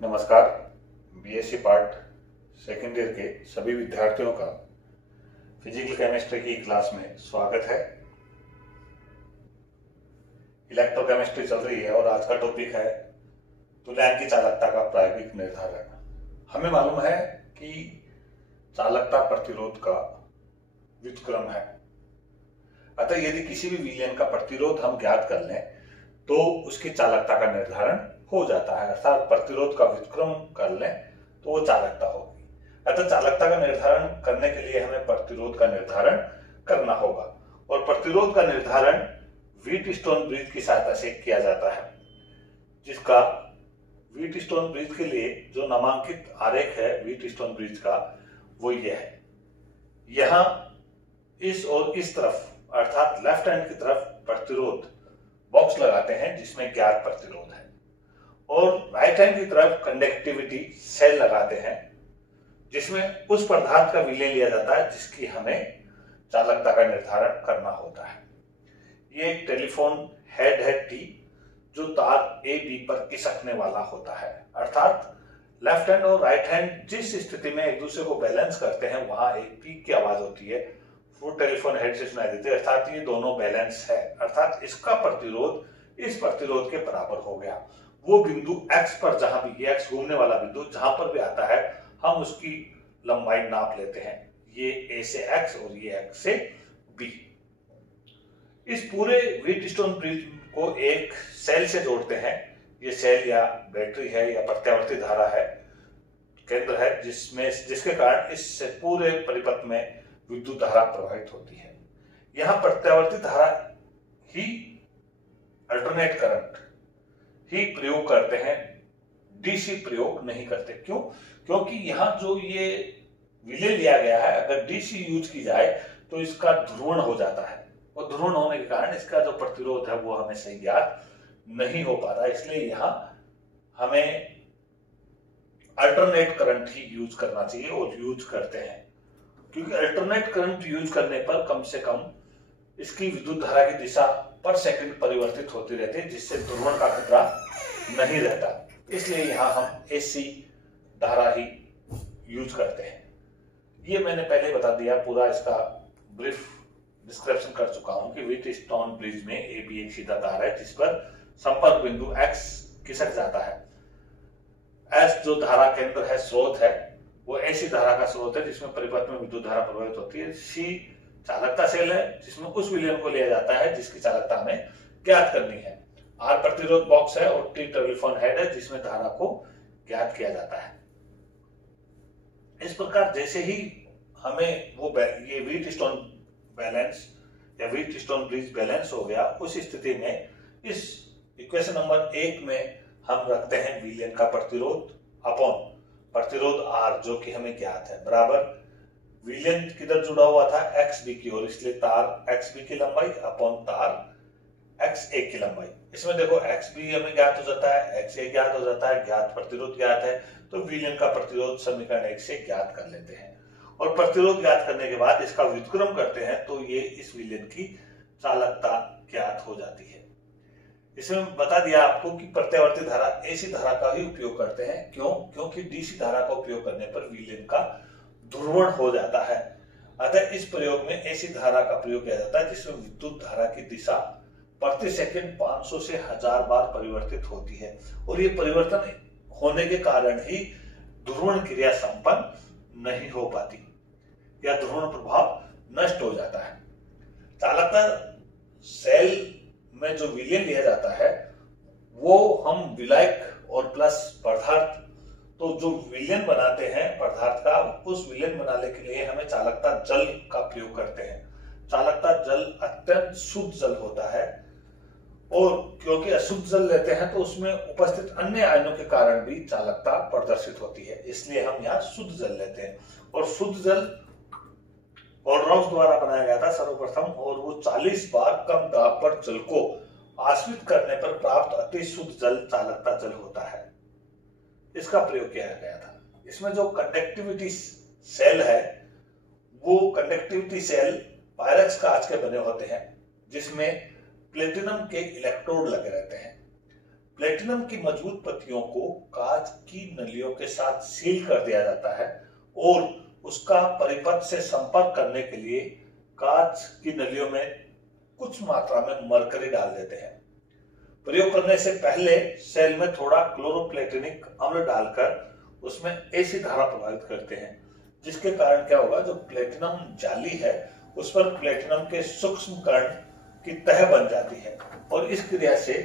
नमस्कार। BSc part second year के सभी विद्यार्थियों का फिजिकल केमिस्ट्री की क्लास में स्वागत है। इलेक्ट्रोकेमिस्ट्री चल रही है और आज का टॉपिक है तुल्यांक की चालकता का प्रायोगिक निर्धारण। हमें मालूम है कि चालकता प्रतिरोध का व्युत्क्रम है, अतः यदि किसी भी विलयन का प्रतिरोध हम ज्ञात कर लें तो उसकी चालकता का निर्धारण हो जाता है। अर्थात प्रतिरोध का व्युत्क्रम कर लें तो वो चालकता होगी। अतः चालकता का निर्धारण करने के लिए हमें प्रतिरोध का निर्धारण करना होगा और प्रतिरोध का निर्धारण व्हीटस्टोन ब्रिज की सहायता से किया जाता है, जिसका व्हीटस्टोन ब्रिज के लिए जो नामांकित आरेख है व्हीटस्टोन ब्रिज का वो ये है। यहां इस और इस तरफ अर्थात लेफ्ट हैंड की तरफ प्रतिरोध बॉक्स लगाते हैं जिसमें ज्ञात प्रतिरोध है और राइट हैंड की तरफ कंडक्टिविटी सेल लगाते हैं जिसमें उस पदार्थ का विलय लिया जाता है जिसकी हमें चालकता का निर्धारण करना होता है। ये एक टेलीफोन हेड है टी जो तार ए बी पर खिसकने वाला होता है। अर्थात लेफ्ट हैंड और राइट हैंड जिस स्थिति में एक दूसरे को बैलेंस करते हैं वहां एक पीक की आवाज होती है, वो टेलीफोन हेड से सुनाई देती है। अर्थात ये दोनों बैलेंस है, अर्थात इसका प्रतिरोध इस प्रतिरोध के बराबर हो गया। वो बिंदु x पर जहां भी ये x घूमने वाला बिंदु जहां पर भी आता है हम उसकी लंबाई नाप लेते हैं। ये a से x और ये x से b। इस पूरे व्हीटस्टोन ब्रिज को एक सेल से जोड़ते हैं। ये सेल या बैटरी है या प्रत्यावर्ती धारा है, केंद्र है जिसके कारण इस पूरे परिपथ में विद्युत धारा प्रवाहित होती है। यहां प्रत्यावर्ती धारा ही अल्टरनेट करंट ही प्रयोग करते हैं, डीसी प्रयोग नहीं करते। क्यों? क्योंकि यहाँ जो ये विलय लिया गया है अगर डीसी यूज की जाए तो इसका ध्रुवण हो जाता है और ध्रुवण होने के कारण इसका जो प्रतिरोध है वो हमें सही ज्ञात नहीं हो पाता। इसलिए यहाँ हमें अल्टरनेट करंट ही यूज करना चाहिए और यूज करते हैं, क्योंकि अल्टरनेट करंट यूज करने पर कम से कम इसकी विद्युत धारा की दिशा पर सेकंड परिवर्तित होती रहती है जिससे ध्रुवण का खतरा नहीं रहता। इसलिए यहां हम एसी धारा ही यूज करते हैं। ये मैंने पहले बता दिया, पूरा इसका ब्रीफ डिस्क्रिप्शन कर चुका हूं कि व्हीटस्टोन ब्रिज में ए बी एक सीधा तार है जिस पर संपर्क बिंदु एक्स खिसक जाता है। एस जो धारा केंद्र है, स्रोत है, वो ऐसी धारा का स्रोत है जिसमें परिपथ में विद्युत धारा प्रवाहित होती है। सी चालकता सेल है जिसमें उस विलयन को लिया जाता है जिसकी चालकता हमें ज्ञात करनी है। आर प्रतिरोध बॉक्स है और टी टेलीफोन हेड है जिसमें धारा को ज्ञात किया जाता है। इस प्रकार जैसे ही हमें वो ये व्हीटस्टोन बैलेंस या व्हीटस्टोन ब्रिज बैलेंस हो गया, उस स्थिति में इस इक्वेशन नंबर 1 में हम रखते हैं विलयन का प्रतिरोध अपॉन प्रतिरोध आर जो कि हमें ज्ञात है, बराबर विलयन किधर जुड़ा हुआ था एक्स बी की ओर, इसलिए तार एक्स बी की लंबाई अपॉन तार एक्स ए की लंबाई। इसमें देखो एक्स बी हमें ज्ञात हो जाता है, एक्स ए ज्ञात हो जाता है, ज्ञात प्रतिरोध ज्ञात है, तो विलयन का प्रतिरोध समीकरण 1 से ज्ञात कर लेते हैं और प्रतिरोध ज्ञात करने के बाद इसका व्युत्क्रम करते हैं तो ये इस विलयन की चालकता ज्ञात हो जाती है। इसमें बता दिया आपको कि प्रत्यावर्ती धारा एसी धारा का ही उपयोग करते हैं। क्यों? क्योंकि डीसी धारा का उपयोग करने पर विलयन का ध्रुवण हो जाता है। अतः इस प्रयोग में ऐसी धारा का प्रयोग किया जाता है जिसमें विद्युत धारा की दिशा प्रति सेकंड 500 से 1000 बार परिवर्तित होती है और ये परिवर्तन होने के कारण ही ध्रुवण क्रिया संपन्न नहीं हो पाती या ध्रुवण प्रभाव नष्ट हो जाता है। चालकता सेल में जो विलयन लिया जाता है वो हम विलायक और प्लस पदार्थ, तो जो विलयन बनाते हैं पदार्थ का, उस विलयन बनाने के लिए हमें चालकता जल का प्रयोग करते हैं। चालकता जल अत्यंत शुद्ध जल होता है और क्योंकि अशुद्ध जल लेते हैं तो उसमें उपस्थित अन्य आयनों के कारण भी चालकता प्रदर्शित होती है, इसलिए हम यहाँ शुद्ध जल लेते हैं। और शुद्ध जल ऑलराउस द्वारा बनाया गया था सर्वप्रथम और वो 40 बार कम दाब पर जल को आश्रित करने पर प्राप्त अति शुद्ध जल चालकता जल होता है, इसका प्रयोग किया गया था। इसमें जो कंडक्टिविटी सेल है वो कंडक्टिविटी सेल पायरेक्स कांच के बने होते हैं जिसमें प्लेटिनम के इलेक्ट्रोड लगे रहते हैं। प्लेटिनम की मजबूत पत्तियों को कांच की नलियों के साथ सील कर दिया जाता है और उसका परिपथ से संपर्क करने के लिए कांच की नलियों में कुछ मात्रा में मरकरी डाल देते हैं। प्रयोग करने से पहले सेल में थोड़ा क्लोरोप्लेटिनिक अम्ल डालकर उसमें एसी धारा प्रभावित करते हैं, जिसके कारण क्या होगा, जो प्लेटिनम जाली है उस पर प्लेटिनम के सूक्ष्म कण की तह बन जाती है और इस क्रिया से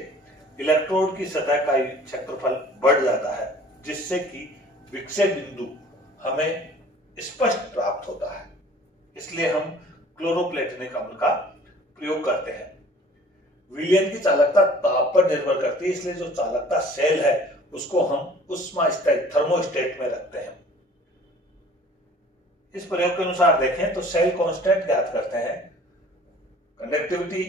इलेक्ट्रोड की सतह का क्षेत्रफल बढ़ जाता है, जिससे कि विक्षेप बिंदु हमें स्पष्ट प्राप्त होता है। इसलिए हम क्लोरोप्लेटिनिक अम्ल का प्रयोग करते हैं। विलयन की चालकता ताप पर निर्भर करती है, इसलिए जो चालकता सेल है उसको हम उष्मा स्टेट, थर्मोस्टेट में रखते हैं। इस प्रयोग के अनुसार देखें तो सेल कांस्टेंट ज्ञात करते हैं। कंडक्टिविटी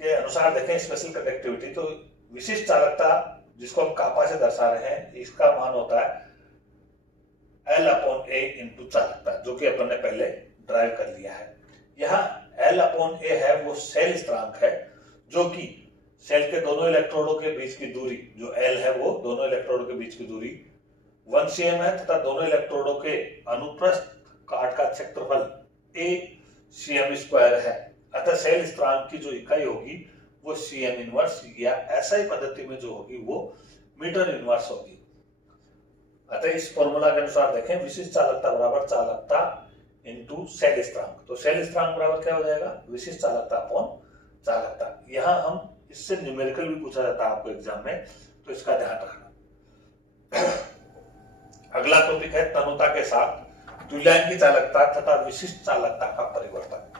के अनुसार देखें, स्पेशल कंडक्टिविटी, तो विशिष्ट चालकता जिसको हम कापा से दर्शा रहे हैं, इसका मान होता है L/A इंटू चालकता, जो कि अपन ने पहले ड्राइव कर लिया है। यहाँ L/A है वो सेल स्थिरांक है, जो कि सेल के दोनों इलेक्ट्रोडों के बीच की दूरी, जो L है वो दोनों इलेक्ट्रोडों के बीच की दूरी 1 cm है तथा दोनों इलेक्ट्रोडों के अनुप्रस्थ काट का क्षेत्रफल A cm² है। अतः सेल स्थिरांक की जो इकाई होगी वो cm इनवर्स या SI पद्धति में जो होगी वो मीटर इनवर्स होगी। अतः इस फॉर्मूला के अनुसार देखें, विशिष्ट चालकता बराबर चालकता इंटू सेल स्थिरांक। तो सेल स्थिरांक बराबर क्या हो जाएगा, विशिष्ट चालकता अपॉन चालकता। यहाँ हम इससे न्यूमेरिकल भी पूछा जाता है आपको एग्जाम में, तो इसका ध्यान रखना। अगला टॉपिक है तनुता के साथ तुल्यांक की चालकता तथा विशिष्ट चालकता का परिवर्तन।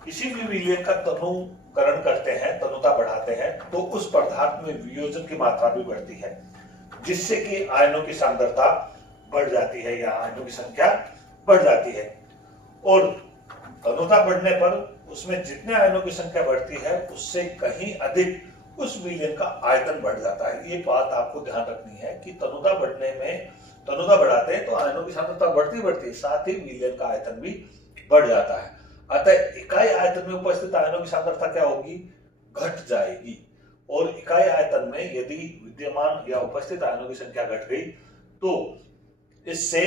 किसी भी विलयन का तनुकरण करते हैं, तनुता बढ़ाते हैं, तो उस पदार्थ में वियोजन की मात्रा भी बढ़ती है, जिससे कि आयनों की सांद्रता बढ़ जाती है या आयनों की संख्या बढ़ जाती है। और तनुता बढ़ने पर उसमें जितने आयनों की संख्या बढ़ती है उससे कहीं अधिक उस विलयन का आयतन बढ़ जाता है। ये बात आपको ध्यान रखनी है कि तनुता बढ़ने में, तनुता बढ़ाते हैं तो आयनों की सांद्रता बढ़ती है, साथ ही विलयन का आयतन भी बढ़ जाता है। अतः इकाई आयतन में उपस्थित आयनों की सांद्रता क्या होगी, घट जाएगी। और इकाई आयतन में यदि विद्यमान या उपस्थित आयनों की संख्या घट गई तो इससे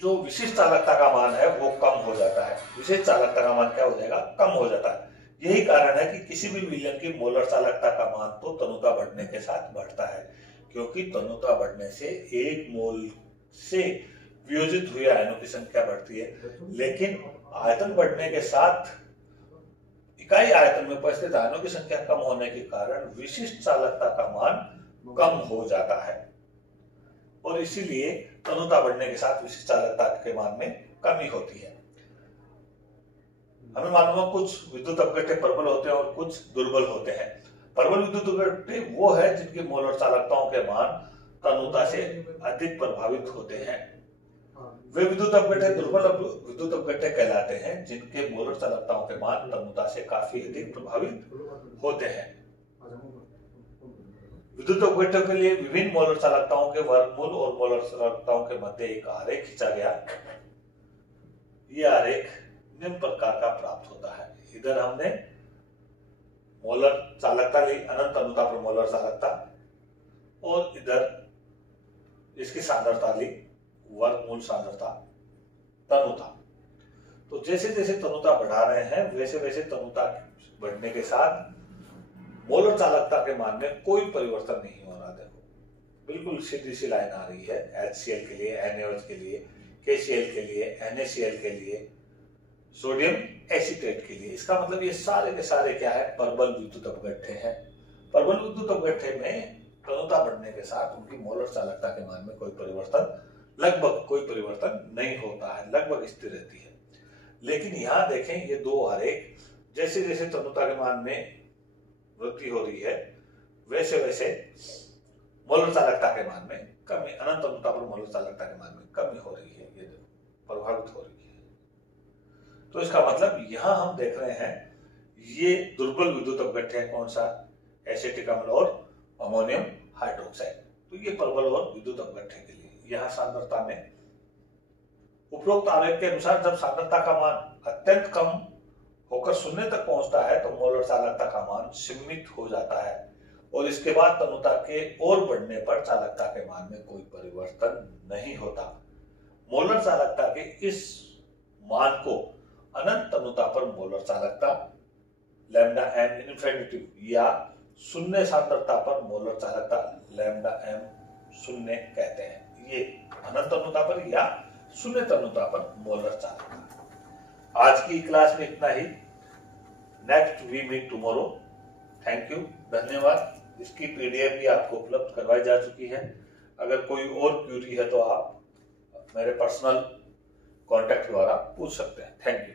जो विशिष्ट चालकता का मान है वो कम हो जाता है। विशिष्ट चालकता का मान क्या हो जाएगा, कम हो जाता है। यही कारण है कि किसी भी विलयन की मोलर चालकता का मान तो तनुता बढ़ने के साथ बढ़ता है, क्योंकि तनुता बढ़ने से एक मोल से वियोजित हुए आयनों की संख्या बढ़ती है, लेकिन आयतन बढ़ने के साथ इकाई आयतन में उपस्थित आयनों की संख्या कम होने के कारण विशिष्ट चालकता का मान कम हो जाता है और इसीलिए तनुता बढ़ने के साथ विशिष्ट चालकता के मान में कमी होती है। हमें मालूम है कुछ विद्युत अपघट्य प्रबल होते हैं और कुछ दुर्बल होते हैं। प्रबल विद्युत अपघट्य वो है जिनकी मोलर चालकताओं के मान तनुता से अधिक प्रभावित होते हैं। वे विद्युत अपघट्य दुर्बल विद्युत अपघट्य कहलाते हैं जिनके मोलर चालकताओं के मान तनुता से काफी अधिक प्रभावित होते हैं। विद्युत अपघट्यों के लिए विभिन्न मोलर चालकताओं के वर्गमूल और मोलर चालकताओं के मध्य एक आरेख खींचा गया। यह आरेख निम्न प्रकार का प्राप्त होता है। इधर हमने मोलर चालकता ली, अनंत तनुता पर मोलर चालकता, और इधर इसकी सांद्रता ली, वर्गमूल सांद्रता तनुता। तो जैसे जैसे तनुता बढ़ा रहे हैं वैसे वैसे तनुता बढ़ने के साथ मोलर चालकता के मान में कोई परिवर्तन नहीं हो रहा। देखो बिल्कुल सीधी सी लाइन आ रही है, HCl के लिए, NaOH के लिए, KCl के लिए, NaCl के लिए, सोडियम एसीटेट के लिए। इसका मतलब ये सारे के सारे क्या है, प्रबल विद्युत अपघट्य है। प्रबल विद्युत अपघट्य में तनुता बढ़ने के साथ उनकी मोलर चालकता के मान में कोई परिवर्तन, लगभग कोई परिवर्तन नहीं होता है, लगभग स्थिर रहती है। लेकिन यहाँ देखें ये दो आरेख, जैसे जैसे तनुता के मान में वृद्धि हो रही है वैसे वैसे मोलर चालकता के मान में कमी, अनंत तनुता पर मोलर चालकता के मान में कमी हो रही है, ये प्रभावित हो रही है। तो इसका मतलब यहाँ हम देख रहे हैं ये दुर्बल विद्युत अपघट्य है। कौन सा, एसिटिक अम्ल और अमोनियम हाइड्रोक्साइड। तो ये प्रबल और विद्युत अपघट्य के लिए यहाँ सांद्रता में उपरोक्त आरेख के अनुसार जब सांद्रता का मान अत्यंत कम होकर शून्य तक पहुंचता है तो मोलर चालकता का मान सीमित हो जाता है और इसके बाद तनुता के और बढ़ने पर चालकता के मान में कोई परिवर्तन नहीं होता। मोलर चालकता के इस मान को अनंत तनुता पर मोलर चालकता लैम्डा एम इन्फिनिटी या शून्य सांद्रता पर मोलर चालकता लैम्डा एम शून्य कहते हैं। ये अनंत तनुता पर या शून्य तनुता पर मोलर चालकता। आज की क्लास में इतना ही। Next we meet tomorrow. Thank you, धन्यवाद। इसकी पीडीएफ भी आपको उपलब्ध करवाई जा चुकी है। अगर कोई और क्यूरी है तो आप मेरे पर्सनल कांटेक्ट द्वारा पूछ सकते हैं। Thank you.